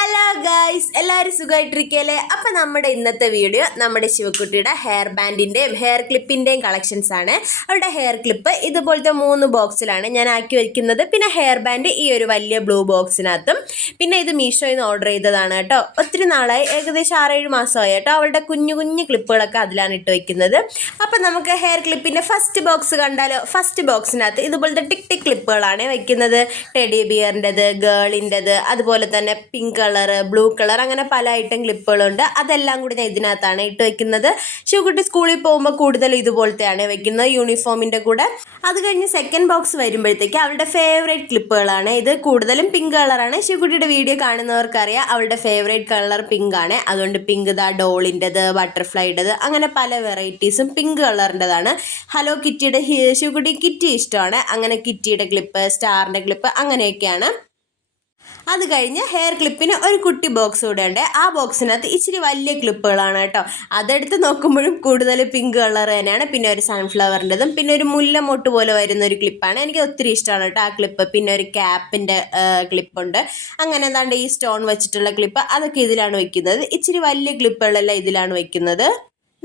Hello guys, എല്ലാവരും സുഖമായിട്ടിരിക്കല്ലേ? അപ്പം നമ്മുടെ ഇന്നത്തെ വീഡിയോ നമ്മുടെ ശിവക്കുട്ടിയുടെ ഹെയർ ബാൻഡിൻ്റെയും ഹെയർ ക്ലിപ്പിൻ്റെയും കളക്ഷൻസ് ആണ്. അവരുടെ ഹെയർ ക്ലിപ്പ് ഇതുപോലത്തെ 3 ബോക്സിലാണ് ഞാൻ ആക്കി വയ്ക്കുന്നത്. പിന്നെ ഹെയർ ബാൻഡ് ഈ ഒരു വലിയ ബ്ലൂ ബോക്സിനകത്തും. പിന്നെ ഇത് മീഷോയിൽ നിന്ന് ഓർഡർ ചെയ്തതാണ് കേട്ടോ. ഒത്തിരി നാളായി, ഏകദേശം 6-7 മാസമായി കേട്ടോ. അവളുടെ കുഞ്ഞു കുഞ്ഞു ക്ലിപ്പുകളൊക്കെ അതിലാണ് ഇട്ട് വയ്ക്കുന്നത്. അപ്പം നമുക്ക് ഹെയർ ക്ലിപ്പിൻ്റെ ഫസ്റ്റ് ബോക്സ് കണ്ടാലോ? ഫസ്റ്റ് ബോക്സിനകത്ത് ഇതുപോലത്തെ ടിക് ടിക് ക്ലിപ്പുകളാണ് വയ്ക്കുന്നത്. ടെഡി ബിയറിൻ്റെത്, ഗേളിൻ്റെത്, അതുപോലെ തന്നെ പിങ്ക് കളർ, ബ്ലൂ കളർ, അങ്ങനെ പല ഐറ്റം ക്ലിപ്പുകളുണ്ട്. അതെല്ലാം കൂടി ഞാൻ ഇതിനകത്താണ് ഇട്ട് വെക്കുന്നത്. ശിവകുട്ടി സ്കൂളിൽ പോകുമ്പോൾ കൂടുതൽ ഇതുപോലത്തെയാണ് വെക്കുന്നത്, യൂണിഫോമിൻ്റെ കൂടെ. അത് കഴിഞ്ഞ് സെക്കൻഡ് ബോക്സ് വരുമ്പോഴത്തേക്ക് അവളുടെ ഫേവറേറ്റ് ക്ലിപ്പുകളാണ്. ഇത് കൂടുതലും പിങ്ക് കളറാണ്. ശിവകുട്ടിയുടെ വീഡിയോ കാണുന്നവർക്കറിയാം അവളുടെ ഫേവറേറ്റ് കളർ പിങ്ക് ആണ്. അതുകൊണ്ട് പിങ്ക് ഡോളിൻ്റെത്, ബട്ടർഫ്ലൈയുടേത്, അങ്ങനെ പല വെറൈറ്റീസും പിങ്ക് കളറിൻ്റെതാണ്. ഹലോ കിറ്റിയുടെ ശിവകുട്ടി കിറ്റി ഇഷ്ടമാണ്. അങ്ങനെ കിറ്റിയുടെ ക്ലിപ്പ്, സ്റ്റാറിൻ്റെ ക്ലിപ്പ്, അങ്ങനെയൊക്കെയാണ്. അത് കഴിഞ്ഞ് ഹെയർ ക്ലിപ്പിന് ഒരു കുട്ടി ബോക്സ് കൂടെ ഉണ്ട്. ആ ബോക്സിനകത്ത് ഇച്ചിരി വലിയ ക്ലിപ്പുകളാണ് കേട്ടോ. അതെടുത്ത് നോക്കുമ്പോഴും കൂടുതൽ പിങ്ക് കളർ തന്നെയാണ്. പിന്നെ ഒരു സൺഫ്ലവറിൻ്റെതും, പിന്നെ ഒരു മുല്ലമൊട്ട് പോലെ വരുന്ന ഒരു ക്ലിപ്പാണ്. എനിക്ക് ഒത്തിരി ഇഷ്ടമാണ് കേട്ടോ ആ ക്ലിപ്പ്. പിന്നെ ഒരു ക്യാപ്പിൻ്റെ ക്ലിപ്പുണ്ട്. അങ്ങനെ എന്താണ്ട് ഈ സ്റ്റോൺ വെച്ചിട്ടുള്ള ക്ലിപ്പ്, അതൊക്കെ ഇതിലാണ് വയ്ക്കുന്നത്. ഇച്ചിരി വലിയ ക്ലിപ്പുകളെല്ലാം ഇതിലാണ് വയ്ക്കുന്നത്.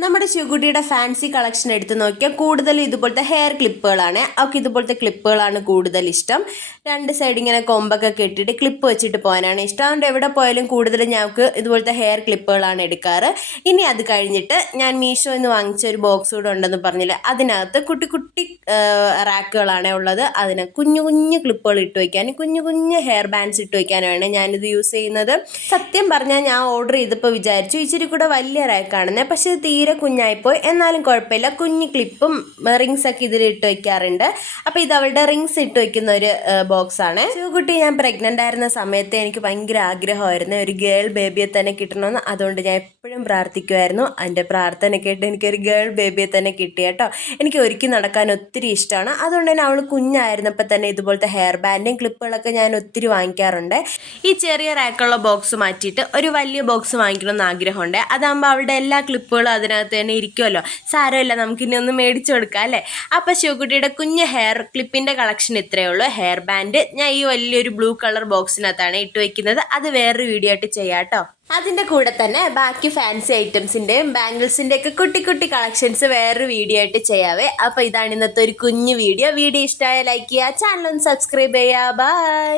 നമ്മുടെ ശിവകുട്ടിയുടെ ഫാൻസി കളക്ഷൻ എടുത്ത് നോക്കിയാൽ കൂടുതൽ ഇതുപോലത്തെ ഹെയർ ക്ലിപ്പുകളാണ്. അവർക്ക് ഇതുപോലത്തെ ക്ലിപ്പുകളാണ് കൂടുതൽ ഇഷ്ടം. 2 സൈഡ് ഇങ്ങനെ കൊമ്പൊക്കെ കെട്ടിയിട്ട് ക്ലിപ്പ് വെച്ചിട്ട് പോകാനാണ് ഇഷ്ടം. അതുകൊണ്ട് എവിടെ പോയാലും കൂടുതലും ഞങ്ങൾക്ക് ഇതുപോലത്തെ ഹെയർ ക്ലിപ്പുകളാണ് എടുക്കാറ്. ഇനി അത് കഴിഞ്ഞിട്ട് ഞാൻ മീഷോയിൽ നിന്ന് വാങ്ങിച്ച ഒരു ബോക്സ് കൂടെ ഉണ്ടെന്ന് പറഞ്ഞില്ല, അതിനകത്ത് കുട്ടി കുട്ടി റാക്കുകളാണ് ഉള്ളത്. അതിന് കുഞ്ഞു കുഞ്ഞു ക്ലിപ്പുകൾ ഇട്ട് വയ്ക്കാനും കുഞ്ഞു കുഞ്ഞു ഹെയർ ബാൻഡ്സ് ഇട്ട് വയ്ക്കാനുമാണ് ഞാനിത് യൂസ് ചെയ്യുന്നത്. സത്യം പറഞ്ഞാൽ ഞാൻ ഓർഡർ ചെയ്തപ്പോൾ വിചാരിച്ചു ഇച്ചിരി കൂടെ വലിയ റാക്കാണെന്ന്. പക്ഷേ തീരെ കുഞ്ഞായിപ്പോയി. എന്നാലും കുഴപ്പമില്ല, കുഞ്ഞു ക്ലിപ്പും റിങ്സ് ഒക്കെ ഇതിൽ ഇട്ട് വയ്ക്കാറുണ്ട്. അപ്പോൾ ഇത് അവളുടെ റിങ്സ് ഇട്ട് വയ്ക്കുന്ന ഒരു ബോക്സ് ആണ്. ശിവകുട്ടി ഞാൻ പ്രഗ്നൻ്റ് ആയിരുന്ന സമയത്ത് എനിക്ക് ഭയങ്കര ആഗ്രഹമായിരുന്നു ഒരു ഗേൾ ബേബിയെ തന്നെ കിട്ടണമെന്ന്. അതുകൊണ്ട് ഞാൻ എപ്പോഴും പ്രാർത്ഥിക്കുമായിരുന്നു. എൻ്റെ പ്രാർത്ഥന കേട്ട് എനിക്കൊരു ഗേൾ ബേബിയെ തന്നെ കിട്ടി കേട്ടോ. എനിക്ക് ഒരുക്കി നടക്കാൻ ഒത്തിരി ഇഷ്ടമാണ്. അതുകൊണ്ട് തന്നെ അവൾ കുഞ്ഞായിരുന്നപ്പോൾ തന്നെ ഇതുപോലത്തെ ഹെയർ ബാൻഡും ക്ലിപ്പുകളൊക്കെ ഞാൻ ഒത്തിരി വാങ്ങിക്കാറുണ്ട്. ഈ ചെറിയ റാക്കുള്ള ബോക്സ് മാറ്റിയിട്ട് ഒരു വലിയ ബോക്സ് വാങ്ങിക്കണമെന്ന് ആഗ്രഹമുണ്ട്. അതാകുമ്പോൾ അവളുടെ എല്ലാ ക്ലിപ്പുകളും അതിനകത്ത് തന്നെ ഇരിക്കുമല്ലോ. സാരമില്ല, നമുക്കിനി ഒന്ന് മേടിച്ചു കൊടുക്കാം അല്ലേ? അപ്പോൾ ശിവകുട്ടിയുടെ കുഞ്ഞ് ഹെയർ ക്ലിപ്പിൻ്റെ കളക്ഷൻ ഇത്രയേ ഉള്ളൂ. ഹെയർ ബാൻഡ് ഞാൻ ഈ വലിയൊരു ബ്ലൂ കളർ ബോക്സിനകത്താണ് ഇട്ട് വയ്ക്കുന്നത്. അത് വേറൊരു വീഡിയോ ആയിട്ട് ചെയ്യാം കേട്ടോ. അതിൻ്റെ കൂടെ തന്നെ ബാക്കി ഫാൻസി ഐറ്റംസിൻ്റെയും ബാംഗിൾസിൻ്റെ ഒക്കെ കുട്ടി കുട്ടി കളക്ഷൻസ് വേറൊരു വീഡിയോ ആയിട്ട് ചെയ്യാവേ. അപ്പോൾ ഇതാണ് ഇന്നത്തെ ഒരു കുഞ്ഞു വീഡിയോ. വീഡിയോ ഇഷ്ടമായ ലൈക്ക് ചെയ്യുക, ചാനൽ ഒന്ന് സബ്സ്ക്രൈബ് ചെയ്യുക. ബൈ.